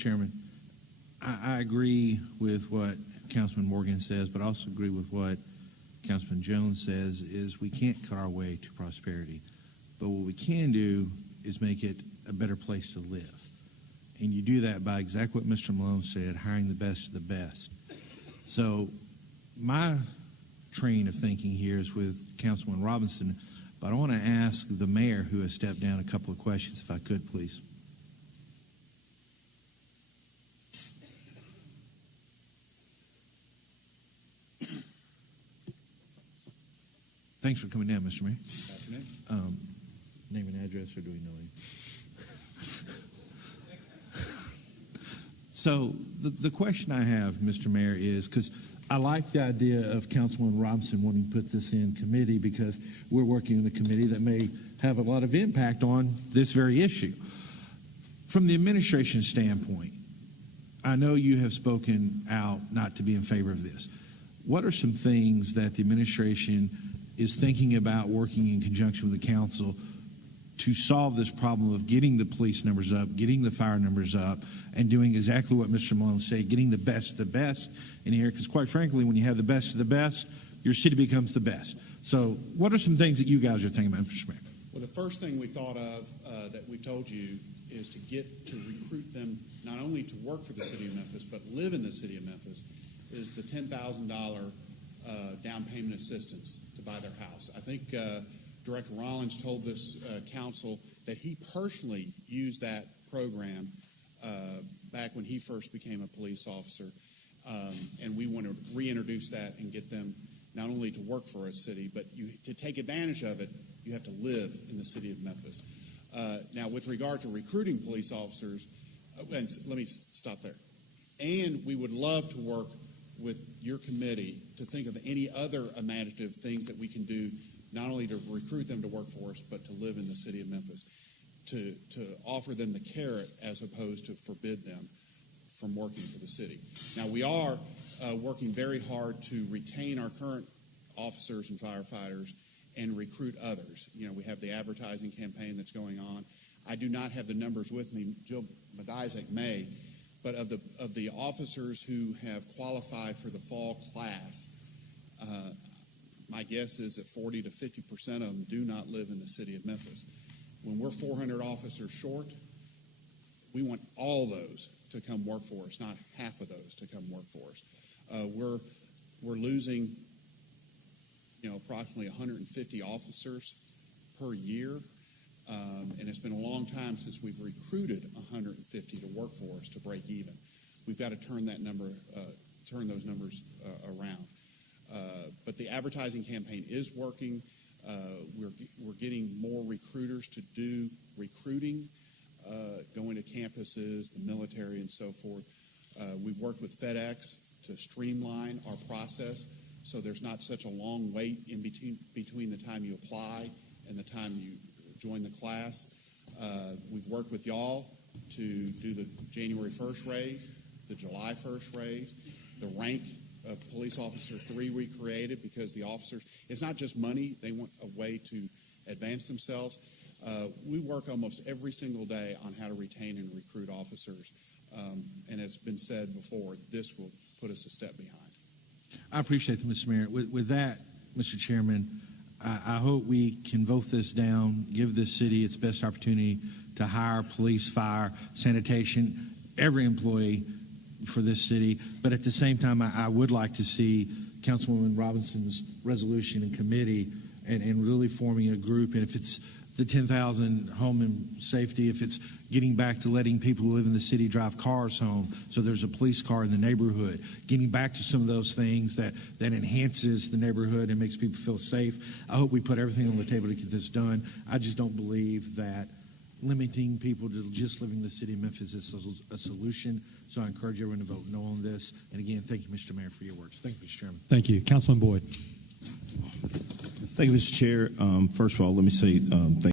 Chairman, I agree with what Councilman Morgan says, but I also agree with what Councilman Jones says, is we can't cut our way to prosperity. But what we can do is make it a better place to live. And you do that by exactly what Mr. Malone said, hiring the best of the best. So my train of thinking here is with Councilman Robinson, but I want to ask the mayor, who has stepped down, a couple of questions, if I could, please. Thanks for coming down, Mr. Mayor. Good afternoon. Name and address, or do we know you? So the question I have, Mr. Mayor, is because I like the idea of Councilman Robinson wanting to put this in committee, because we're working in a committee that may have a lot of impact on this very issue. From the administration standpoint, I know you have spoken out not to be in favor of this. What are some things that the administration is thinking about working in conjunction with the council to solve this problem of getting the police numbers up, getting the fire numbers up, and doing exactly what Mr. Malone said, getting the best in here? Because quite frankly, when you have the best of the best, your city becomes the best. So what are some things that you guys are thinking about, Mr. Mayor? Well, the first thing we thought of that we told you is to recruit them not only to work for the city of Memphis, but live in the city of Memphis, is the $10,000 down payment assistance to buy their house. I think Director Rollins told this council that he personally used that program back when he first became a police officer, and we want to reintroduce that and get them not only to work for a city, but to take advantage of it, you have to live in the city of Memphis. Now, with regard to recruiting police officers, and let me stop there. And we would love to work with your committee to think of any other imaginative things that we can do, not only to recruit them to work for us, but to live in the city of Memphis, to offer them the carrot as opposed to forbid them from working for the city. Now, we are working very hard to retain our current officers and firefighters and recruit others. You know, we have the advertising campaign that's going on. I do not have the numbers with me. Jill Medizek may, but of the officers who have qualified for the fall class, my guess is that 40 to 50% of them do not live in the city of Memphis. When we're 400 officers short, we want all those to come work for us, not half of those to come work for us. We're losing, approximately 150 officers per year, and it's been a long time since we've recruited 150 to work for us to break even. We've got to turn those numbers around. But the advertising campaign is working. We're getting more recruiters to do recruiting, going to campuses, the military, and so forth. We've worked with FedEx to streamline our process so there's not such a long wait in between the time you apply and the time you join the class. We've worked with y'all to do the January 1st raise, the July 1st raise, the rank of police officer 3 we created, because the officers, it's not just money, they want a way to advance themselves. We work almost every single day on how to retain and recruit officers, and as been said before, this will put us a step behind. I appreciate that, Mr. Mayor. With that, Mr. Chairman, I hope we can vote this down, give this city its best opportunity to hire police, fire, sanitation, every employee for this city. But at the same time, I would like to see Councilwoman Robinson's resolution in committee and really forming a group. And if it's the 10,000 home and safety, if it's getting back to letting people who live in the city drive cars home so there's a police car in the neighborhood, getting back to some of those things that enhances the neighborhood and makes people feel safe. I hope we put everything on the table to get this done. I just don't believe that limiting people to just living in the city of Memphis is a solution. So I encourage everyone to vote no on this. And again, thank you, Mr. Mayor, for your words. Thank you, Mr. Chairman. Thank you. Councilman Boyd. Thank you, Mr. Chair. First of all, let me say thank